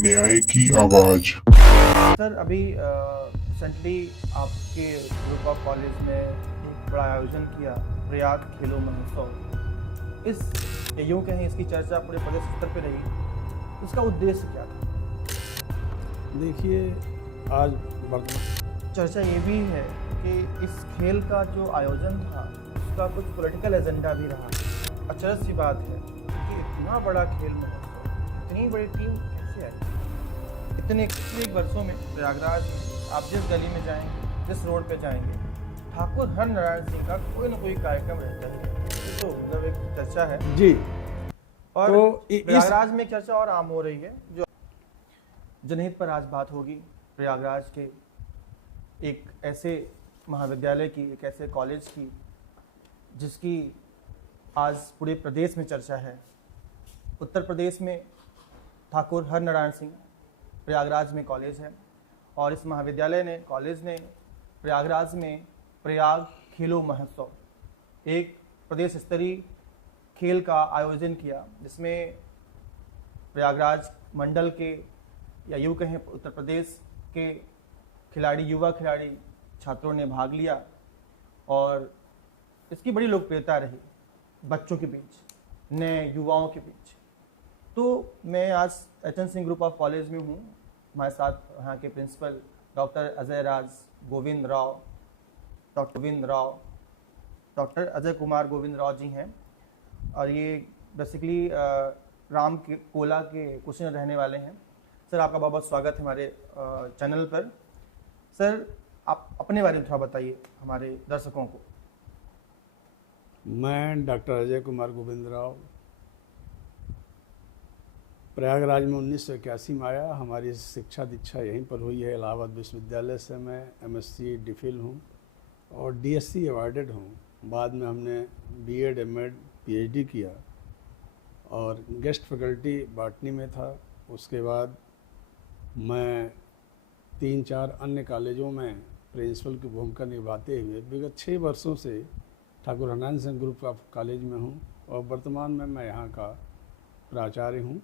न्याय की आवाज। सर अभी रिसेंटली आपके ग्रुप ऑफ कॉलेज ने एक बड़ा आयोजन किया, प्रयाग खेलो महोत्सव। इस यूँ कहें इसकी चर्चा पूरे प्रदेश स्तर पे रही। इसका उद्देश्य क्या था? देखिए, आज वर्तमान चर्चा ये भी है कि इस खेल का जो आयोजन था उसका कुछ पॉलिटिकल एजेंडा भी रहा। अचरज सी बात है कि इतना बड़ा खेल महोत्सव, इतनी बड़ी टीम कैसे आई? इतने वर्षों में प्रयागराज आप जिस गली में जाएंगे, जिस रोड पे जाएंगे, ठाकुर हर नारायण सिंह का कोई ना कोई कार्यक्रम रहता है। ये तो मतलब एक चर्चा है। जी। और तो प्रयागराज में चर्चा और आम हो रही है। जो जनहित पर आज बात होगी प्रयागराज के एक ऐसे महाविद्यालय की, एक ऐसे कॉलेज की जिसकी आज पूरे प्रदेश में चर्चा है। उत्तर प्रदेश में ठाकुर हर नारायण सिंह प्रयागराज में कॉलेज है और इस महाविद्यालय ने, कॉलेज ने प्रयागराज में प्रयाग खेलो महोत्सव, एक प्रदेश स्तरीय खेल का आयोजन किया, जिसमें प्रयागराज मंडल के या यूँ कहें उत्तर प्रदेश के खिलाड़ी, युवा खिलाड़ी, छात्रों ने भाग लिया और इसकी बड़ी लोकप्रियता रही बच्चों के बीच, नए युवाओं के बीच। तो मैं आज H N Singh group of college में हूँ। हमारे साथ यहाँ के principal doctor Ajay Raj Govind Rao, doctor Ajay Kumar Govind Rao ji हैं और ये बेसिकली राम के कोला के कुशीनगर रहने वाले हैं। सर आपका बहुत बहुत स्वागत है हमारे चैनल पर। सर आप अपने बारे में थोड़ा बताइए हमारे दर्शकों को। मैं डॉक्टर अजय कुमार गोविंद राव प्रयागराज में 1981 में आया। हमारी शिक्षा दीक्षा यहीं पर हुई है, इलाहाबाद विश्वविद्यालय से। मैं एमएससी डिफिल हूँ और डीएससी अवार्डेड हूँ। बाद में हमने बीएड, एमएड, पीएचडी किया और गेस्ट फैकल्टी बॉटनी में था। उसके बाद मैं 3-4 अन्य कॉलेजों में प्रिंसिपल की भूमिका निभाते हुए विगत 6 वर्षों से Thakur Harnarayan Singh group of college में हूँ और वर्तमान में मैं यहाँ का प्राचार्य हूँ।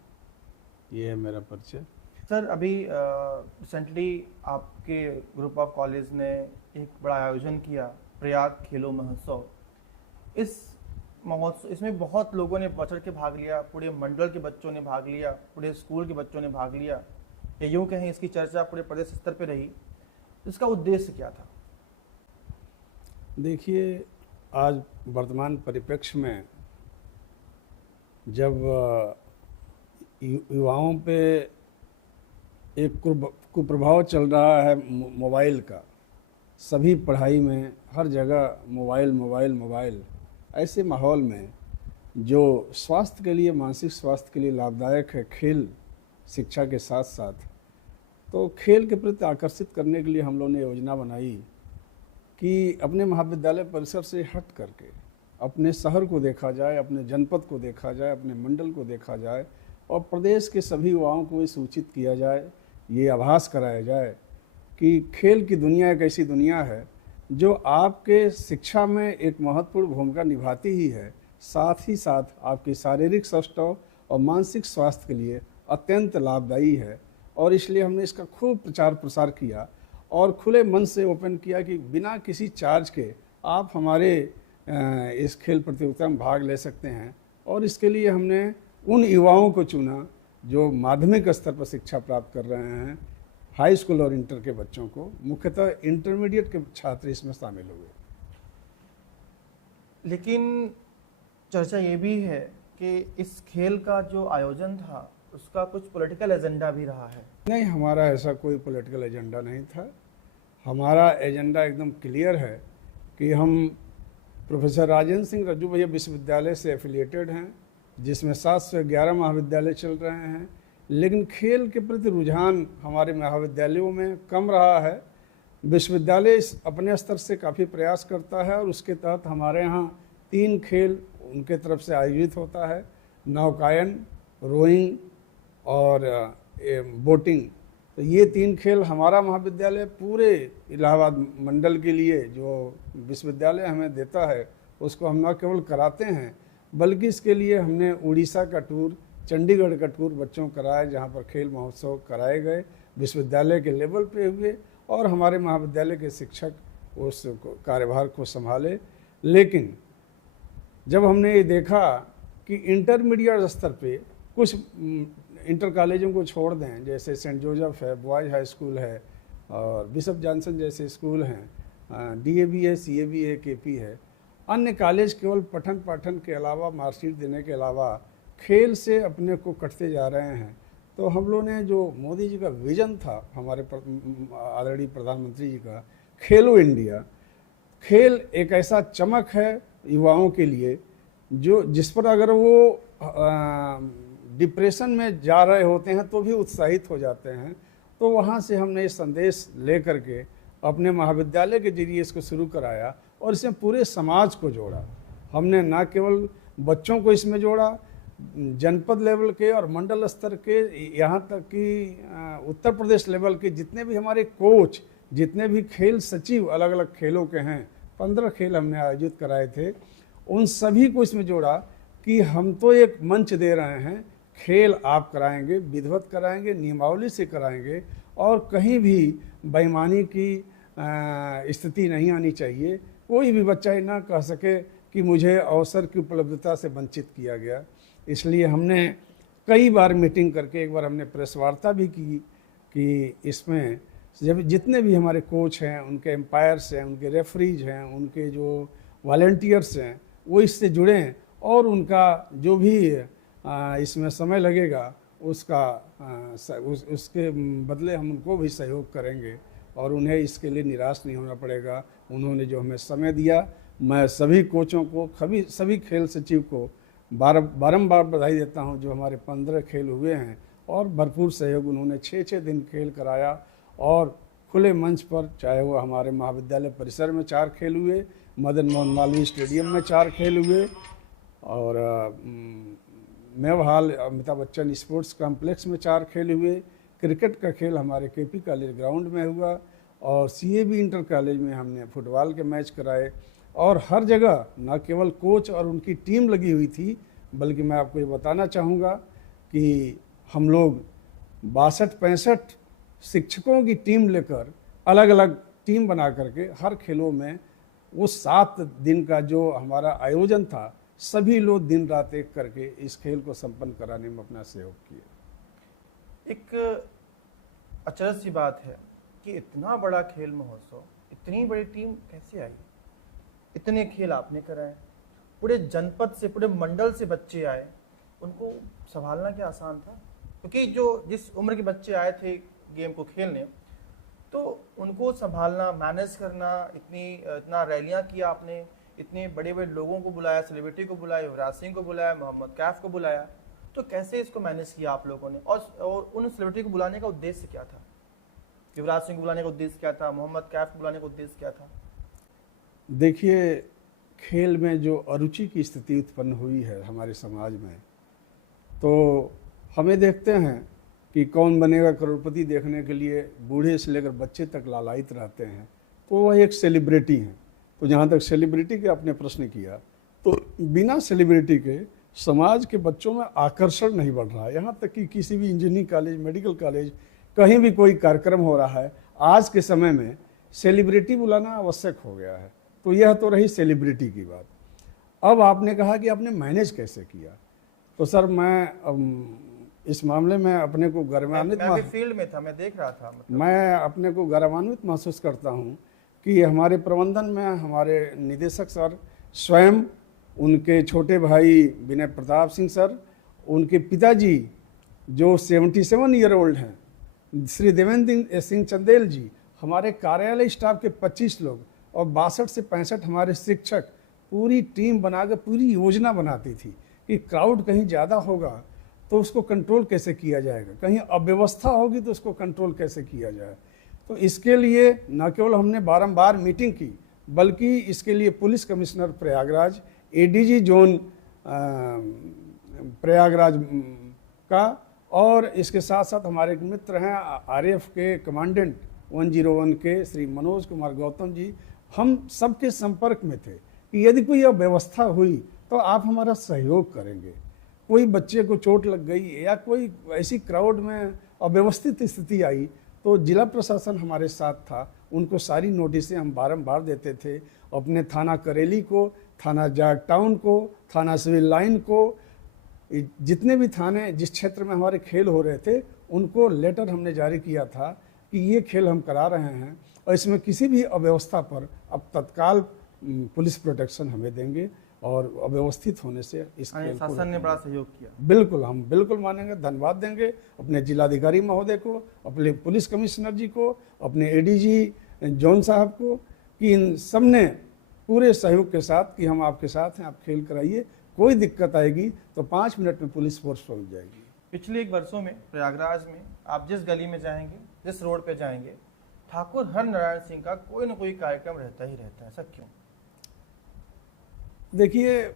ये है मेरा परिचय। सर अभी रिसेंटली आपके ग्रुप ऑफ कॉलेज ने एक बड़ा आयोजन किया, प्रयाग खेलो महोत्सव। इस महोत्सव, इसमें बहुत लोगों ने बढ़ चढ़ के भाग लिया, पूरे मंडल के बच्चों ने भाग लिया, पूरे स्कूल के बच्चों ने भाग लिया। या यूँ कहें इसकी चर्चा पूरे प्रदेश स्तर पे रही। इसका उद्देश्य क्या था? देखिए, आज वर्तमान परिप्रेक्ष्य में जब युवाओं पे एक कुप्रभाव चल रहा है मोबाइल का, सभी पढ़ाई में हर जगह मोबाइल मोबाइल मोबाइल, ऐसे माहौल में जो स्वास्थ्य के लिए, मानसिक स्वास्थ्य के लिए लाभदायक है खेल शिक्षा के साथ साथ, तो खेल के प्रति आकर्षित करने के लिए हम लोगों ने योजना बनाई कि अपने महाविद्यालय परिसर से हट करके अपने शहर को देखा जाए, अपने जनपद को देखा जाए, अपने मंडल को देखा जाए और प्रदेश के सभी युवाओं को ये सूचित किया जाए, ये आभास कराया जाए कि खेल की दुनिया एक ऐसी दुनिया है जो आपके शिक्षा में एक महत्वपूर्ण भूमिका निभाती ही है, साथ ही साथ आपकी शारीरिक स्वास्थ्य और मानसिक स्वास्थ्य के लिए अत्यंत लाभदायी है। और इसलिए हमने इसका खूब प्रचार प्रसार किया और खुले मन से ओपन किया कि बिना किसी चार्ज के आप हमारे इस खेल प्रतियोगिता में भाग ले सकते हैं। और इसके लिए हमने उन युवाओं को चुना जो माध्यमिक स्तर पर शिक्षा प्राप्त कर रहे हैं, हाई स्कूल और इंटर के बच्चों को, मुख्यतः इंटरमीडिएट के छात्र इसमें शामिल हुए। लेकिन चर्चा ये भी है कि इस खेल का जो आयोजन था उसका कुछ पॉलिटिकल एजेंडा भी रहा है। नहीं, हमारा ऐसा कोई पॉलिटिकल एजेंडा नहीं था। हमारा एजेंडा एकदम क्लियर है कि हम प्रोफेसर राजेंद्र सिंह रज्जू भैया विश्वविद्यालय से एफिलिएटेड हैं, जिसमें 711 महाविद्यालय चल रहे हैं। लेकिन खेल के प्रति रुझान हमारे महाविद्यालयों में कम रहा है। विश्वविद्यालय अपने स्तर से काफ़ी प्रयास करता है और उसके तहत हमारे यहाँ 3 खेल उनके तरफ से आयोजित होता है, नौकायन, रोइंग और बोटिंग। तो ये 3 खेल हमारा महाविद्यालय पूरे इलाहाबाद मंडल के लिए जो विश्वविद्यालय हमें देता है उसको हम न केवल कराते हैं, बल्कि इसके लिए हमने उड़ीसा का टूर, चंडीगढ़ का टूर बच्चों को कराया, जहाँ पर खेल महोत्सव कराए गए, विश्वविद्यालय के लेवल पे हुए और हमारे महाविद्यालय के शिक्षक उस कार्यभार को संभाले। लेकिन जब हमने ये देखा कि इंटरमीडिएट स्तर पे कुछ इंटर कॉलेजों को छोड़ दें, जैसे सेंट जोसेफ है, बॉयज़ हाई स्कूल है और बिशप जॉनसन जैसे स्कूल हैं, DAV है, CAV है, KP है, अन्य कॉलेज केवल पठन पाठन के अलावा, मार्कशीट देने के अलावा खेल से अपने को कटते जा रहे हैं। तो हम लोगों ने जो मोदी जी का विजन था, हमारे आदरणीय प्रधानमंत्री जी का, खेलो इंडिया, खेल एक ऐसा चमक है युवाओं के लिए जो जिस पर अगर वो डिप्रेशन में जा रहे होते हैं तो भी उत्साहित हो जाते हैं। तो वहाँ से हमने ये संदेश ले करके अपने महाविद्यालय के जरिए इसको शुरू कराया और इसमें पूरे समाज को जोड़ा। हमने न केवल बच्चों को इसमें जोड़ा, जनपद लेवल के और मंडल स्तर के, यहाँ तक कि उत्तर प्रदेश लेवल के जितने भी हमारे कोच, जितने भी खेल सचिव अलग अलग खेलों के हैं, 15 खेल हमने आयोजित कराए थे, उन सभी को इसमें जोड़ा कि हम तो एक मंच दे रहे हैं, खेल आप कराएंगे, विधिवत कराएंगे, नियमावली से कराएंगे और कहीं भी बेईमानी की स्थिति नहीं आनी चाहिए। कोई भी बच्चा ये ना कह सके कि मुझे अवसर की उपलब्धता से वंचित किया गया। इसलिए हमने कई बार मीटिंग करके, एक बार हमने प्रेस वार्ता भी की कि इसमें जब जितने भी हमारे कोच हैं, उनके एम्पायर्स हैं, उनके रेफरीज हैं, उनके जो वॉलंटियर्स हैं, वो इससे जुड़ें और उनका जो भी इसमें समय लगेगा उसका उसके बदले हम उनको भी सहयोग करेंगे और उन्हें इसके लिए निराश नहीं होना पड़ेगा। उन्होंने जो हमें समय दिया, मैं सभी कोचों को, सभी खेल सचिव को बारंबार बधाई देता हूं जो हमारे 15 खेल हुए हैं और भरपूर सहयोग। उन्होंने 6-6 दिन खेल कराया और खुले मंच पर, चाहे वो हमारे महाविद्यालय परिसर में 4 खेल हुए, मदन मोहन मालवीय स्टेडियम में 4 खेल हुए और मेवाहाल अमिताभ बच्चन स्पोर्ट्स कॉम्प्लेक्स में 4 खेल हुए। क्रिकेट का खेल हमारे KP कॉलेज ग्राउंड में हुआ और CAB इंटर कॉलेज में हमने फुटबॉल के मैच कराए और हर जगह न केवल कोच और उनकी टीम लगी हुई थी, बल्कि मैं आपको ये बताना चाहूँगा कि हम लोग 62-65 शिक्षकों की टीम लेकर अलग अलग टीम बना करके हर खेलों में वो 7 दिन का जो हमारा आयोजन था, सभी लोग दिन रात एक करके इस खेल को संपन्न कराने में अपना सहयोग किया। एक अचरज सी बात है कि इतना बड़ा खेल महोत्सव, इतनी बड़ी टीम कैसे आई? इतने खेल आपने कराए, पूरे जनपद से, पूरे मंडल से बच्चे आए, उनको संभालना क्या आसान था? क्योंकि जो जिस उम्र के बच्चे आए थे गेम को खेलने, तो उनको संभालना, मैनेज करना, इतना रैलियां किया आपने, इतने बड़े बड़े लोगों को बुलाया, सेलिब्रिटी को बुलाया, युवराज सिंह को बुलाया, मोहम्मद कैफ को बुलाया, तो कैसे इसको मैनेज किया आप लोगों ने? और उन सेलिब्रिटी को बुलाने का उद्देश्य क्या था? युवराज सिंह को बुलाने का उद्देश्य क्या था? मोहम्मद कैफ को बुलाने का उद्देश्य क्या था? देखिए, खेल में जो अरुचि की स्थिति उत्पन्न हुई है हमारे समाज में, तो हमें देखते हैं कि कौन बनेगा करोड़पति देखने के लिए बूढ़े से लेकर बच्चे तक लालायित रहते हैं, तो वह एक सेलिब्रिटी हैं। तो जहाँ तक सेलिब्रिटी के आपने प्रश्न किया, तो बिना सेलिब्रिटी के समाज के बच्चों में आकर्षण नहीं बढ़ रहा है। यहाँ तक कि किसी भी इंजीनियरिंग कॉलेज, मेडिकल कॉलेज, कहीं भी कोई कार्यक्रम हो रहा है, आज के समय में सेलिब्रिटी बुलाना आवश्यक हो गया है। तो यह तो रही सेलिब्रिटी की बात। अब आपने कहा कि आपने मैनेज कैसे किया, तो सर मैं इस मामले में अपने को गौरवान्वित, मैं फील्ड में था, मैं देख रहा था, मैं अपने को गौरवान्वित महसूस करता हूँ कि हमारे प्रबंधन में हमारे निदेशक सर स्वयं, उनके छोटे भाई विनय प्रताप सिंह सर, उनके पिताजी जो 77 ईयर ओल्ड हैं, श्री देवेंद्र सिंह चंदेल जी, हमारे कार्यालय स्टाफ के 25 लोग और 62 से 65 हमारे शिक्षक, पूरी टीम बनाकर पूरी योजना बनाती थी कि क्राउड कहीं ज़्यादा होगा तो उसको कंट्रोल कैसे किया जाएगा, कहीं अव्यवस्था होगी तो उसको कंट्रोल कैसे किया जाए। तो इसके लिए न केवल हमने बारंबार मीटिंग की, बल्कि इसके लिए police commissioner Prayagraj, ADG zone Prayagraj का, और इसके साथ साथ हमारे एक मित्र हैं RF के कमांडेंट 101 के श्री मनोज कुमार गौतम जी, हम सबके संपर्क में थे कि यदि कोई अव्यवस्था हुई तो आप हमारा सहयोग करेंगे। कोई बच्चे को चोट लग गई या कोई ऐसी क्राउड में अव्यवस्थित स्थिति आई तो जिला प्रशासन हमारे साथ था, उनको सारी नोटिसें हम बारंबार देते थे। अपने थाना करेली को, थाना जाट टाउन को, थाना सिविल लाइन को, जितने भी थाने जिस क्षेत्र में हमारे खेल हो रहे थे उनको लेटर हमने जारी किया था कि ये खेल हम करा रहे हैं और इसमें किसी भी अव्यवस्था पर अब तत्काल पुलिस प्रोटेक्शन हमें देंगे और अव्यवस्थित होने से इस खेल को शासन ने बड़ा सहयोग किया। बिल्कुल, हम बिल्कुल मानेंगे, धन्यवाद देंगे अपने जिलाधिकारी महोदय को, अपने पुलिस कमिश्नर जी को, अपने एडीजी जॉन साहब को, कि इन सब ने पूरे सहयोग के साथ कि हम आपके साथ हैं, आप खेल कराइए, कोई दिक्कत आएगी तो 5 मिनट में पुलिस फोर्स पहुंच जाएगी। पिछले 1 वर्षों में प्रयागराज में आप जिस गली में जाएंगे, जिस रोड पे जाएंगे, ठाकुर हरनारायण सिंह का कोई न कोई कार्यक्रम रहता ही रहता है, ऐसा क्यों? देखिए,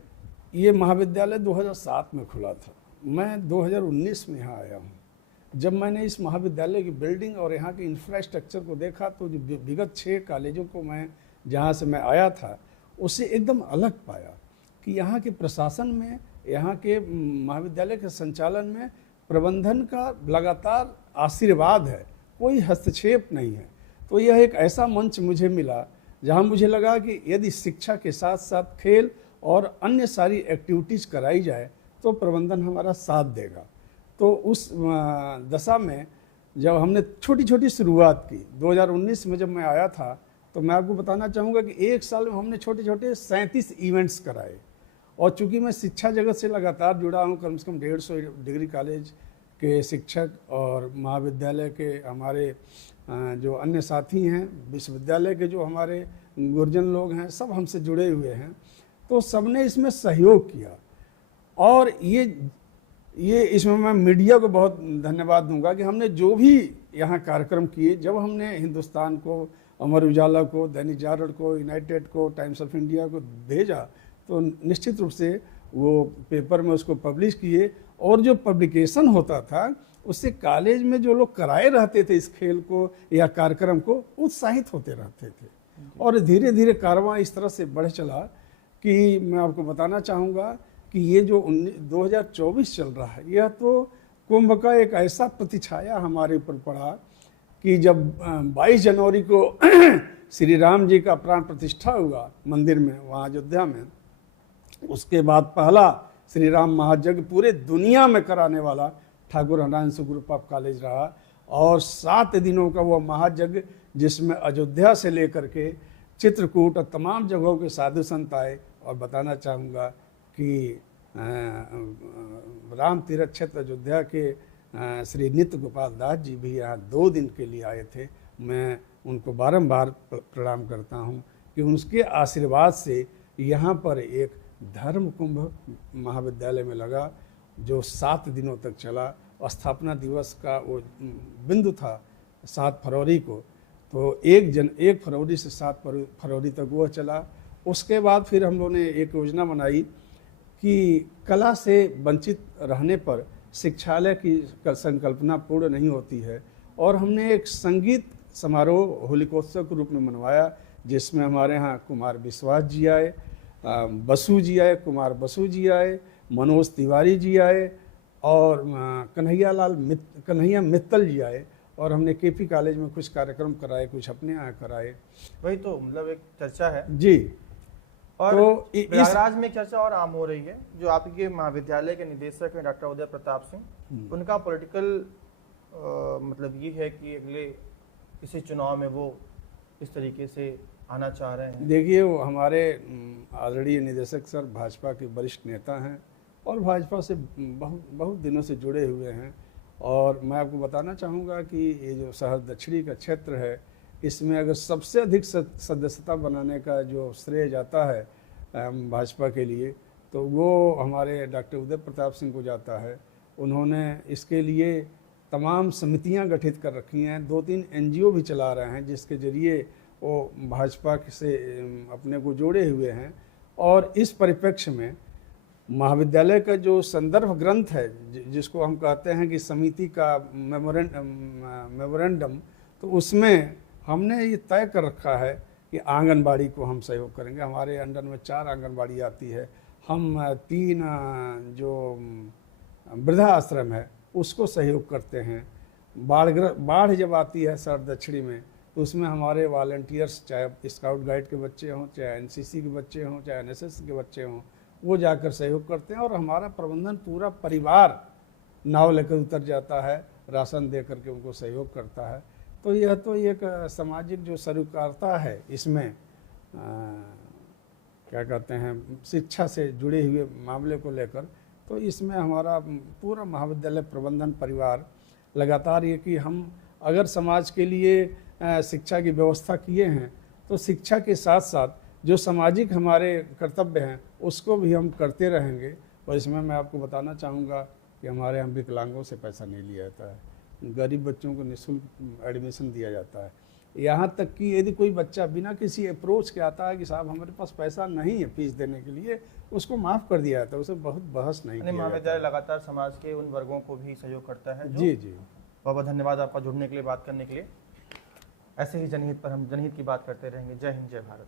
ये महाविद्यालय 2007 में खुला था, मैं 2019 में यहाँ आया हूँ। जब मैंने इस महाविद्यालय की बिल्डिंग और यहाँ के इंफ्रास्ट्रक्चर को देखा तो जो विगत 6 कॉलेजों को मैं जहाँ से मैं आया था उससे एकदम अलग पाया कि यहाँ के प्रशासन में, यहाँ के महाविद्यालय के संचालन में प्रबंधन का लगातार आशीर्वाद है, कोई हस्तक्षेप नहीं है। तो यह एक ऐसा मंच मुझे मिला जहाँ मुझे लगा कि यदि शिक्षा के साथ साथ खेल और अन्य सारी एक्टिविटीज़ कराई जाए तो प्रबंधन हमारा साथ देगा। तो उस दशा में जब हमने छोटी छोटी शुरुआत की 2019 में, जब मैं आया था तो मैं आपको बताना चाहूँगा कि 1 साल में हमने छोटे छोटे 37 इवेंट्स कराए। और चूँकि मैं शिक्षा जगत से लगातार जुड़ा हूँ, कम से कम 150 डिग्री कॉलेज के शिक्षक और महाविद्यालय के हमारे जो अन्य साथी हैं, विश्वविद्यालय के जो हमारे गुरजन लोग हैं, सब हमसे जुड़े हुए हैं, तो सबने इसमें सहयोग किया। और ये इसमें मैं मीडिया को बहुत धन्यवाद दूंगा कि हमने जो भी यहाँ कार्यक्रम किए, जब हमने हिंदुस्तान को, अमर उजाला को, दैनिक जागरण को, यूनाइटेड को, टाइम्स ऑफ इंडिया को भेजा तो निश्चित रूप से वो पेपर में उसको पब्लिश किए और जो पब्लिकेशन होता था उससे कॉलेज में जो लोग कराए रहते थे इस खेल को या कार्यक्रम को उत्साहित होते रहते थे। और धीरे धीरे कारवां इस तरह से बढ़ चला कि मैं आपको बताना चाहूँगा कि ये जो 2024 चल रहा है, यह तो कुंभ का एक ऐसा प्रतिछाया हमारे ऊपर पड़ा कि जब 22 जनवरी को श्री राम जी का प्राण प्रतिष्ठा हुआ मंदिर में वहाँ अयोध्या में, उसके बाद पहला श्री राम महायज्ञ पूरे दुनिया में कराने वाला Thakur Harnarayan Singh group of college रहा। और 7 दिनों का वो महायज्ञ जिसमें अयोध्या से लेकर के चित्रकूट और तमाम जगहों के साधु संत आए। और बताना चाहूँगा कि राम तीर्थ क्षेत्र अयोध्या के श्री नित्य गोपाल दास जी भी यहाँ 2 दिन के लिए आए थे। मैं उनको बारंबार प्रणाम करता हूँ कि उनके आशीर्वाद से यहाँ पर एक धर्म कुंभ महाविद्यालय में लगा जो 7 दिनों तक चला। स्थापना दिवस का वो बिंदु था 7 फरवरी को, तो 1 फरवरी से 7 फरवरी तक वह चला। उसके बाद फिर हम लोगों ने एक योजना बनाई कि कला से वंचित रहने पर शिक्षालय की संकल्पना पूर्ण नहीं होती है, और हमने एक संगीत समारोह होलिकोत्सव के रूप में मनवाया जिसमें हमारे यहाँ कुमार विश्वास जी आए, बसु जी आए, कुमार बसु जी आए, मनोज तिवारी जी आए और कन्हैया मित्तल जी आए। और हमने केपी कॉलेज में कुछ कार्यक्रम कराए, कुछ अपने यहाँ कराए। वही तो मतलब एक चर्चा है जी। और तो प्रयागराज में चर्चा और आम हो रही है। जो आपके महाविद्यालय के निदेशक हैं डॉक्टर उदय प्रताप सिंह, उनका पॉलिटिकल मतलब ये है कि अगले किसी चुनाव में वो इस तरीके से आना चाह रहे हैं। देखिए, वो हमारे आदरणीय निदेशक सर भाजपा के वरिष्ठ नेता हैं और भाजपा से बहुत दिनों से जुड़े हुए हैं। और मैं आपको बताना चाहूँगा कि ये जो शहर दक्षिणी का क्षेत्र है, इसमें अगर सबसे अधिक सदस्यता बनाने का जो श्रेय जाता है भाजपा के लिए, तो वो हमारे डॉक्टर उदय प्रताप सिंह को जाता है। उन्होंने इसके लिए तमाम समितियां गठित कर रखी हैं, 2-3 NGO भी चला रहे हैं जिसके ज़रिए वो भाजपा से अपने को जोड़े हुए हैं। और इस परिप्रेक्ष्य में महाविद्यालय का जो संदर्भ ग्रंथ है, जिसको हम कहते हैं कि समिति का मेमोरेंडम, तो उसमें हमने ये तय कर रखा है कि आंगनबाड़ी को हम सहयोग करेंगे। हमारे अंडर में 4 आंगनबाड़ी आती है। हम 3 जो वृद्धा आश्रम है उसको सहयोग करते हैं। बाढ़ जब आती है सर दक्षिणी में, तो उसमें हमारे वॉलंटियर्स, चाहे स्काउट गाइड के बच्चे हों, चाहे एनसीसी के बच्चे हों, चाहे एनएसएस के बच्चे हों, वो जाकर सहयोग करते हैं। और हमारा प्रबंधन पूरा परिवार नाव लेकर उतर जाता है, राशन दे करके उनको सहयोग करता है। तो यह तो एक सामाजिक जो सरोकारता है इसमें क्या कहते हैं, शिक्षा से जुड़े हुए मामले को लेकर, तो इसमें हमारा पूरा महाविद्यालय प्रबंधन परिवार लगातार ये कि हम अगर समाज के लिए शिक्षा की व्यवस्था किए हैं, तो शिक्षा के साथ साथ जो सामाजिक हमारे कर्तव्य हैं उसको भी हम करते रहेंगे। और इसमें मैं आपको बताना चाहूँगा कि हमारे यहाँ विकलांगों से पैसा नहीं लिया जाता है, गरीब बच्चों को निःशुल्क एडमिशन दिया जाता है। यहाँ तक कि यदि कोई बच्चा बिना किसी अप्रोच के आता है कि साहब हमारे पास पैसा नहीं है फीस देने के लिए, उसको माफ़ कर दिया जाता है, उसे बहुत बहस नहीं किया जाता है। महाविद्यालय लगातार समाज के उन वर्गों को भी सहयोग करता है। जी जी, बहुत बहुत धन्यवाद आपका जुड़ने के लिए, बात करने के लिए। ऐसे ही जनहित पर हम जनहित की बात करते रहेंगे। जय हिंद, जय भारत।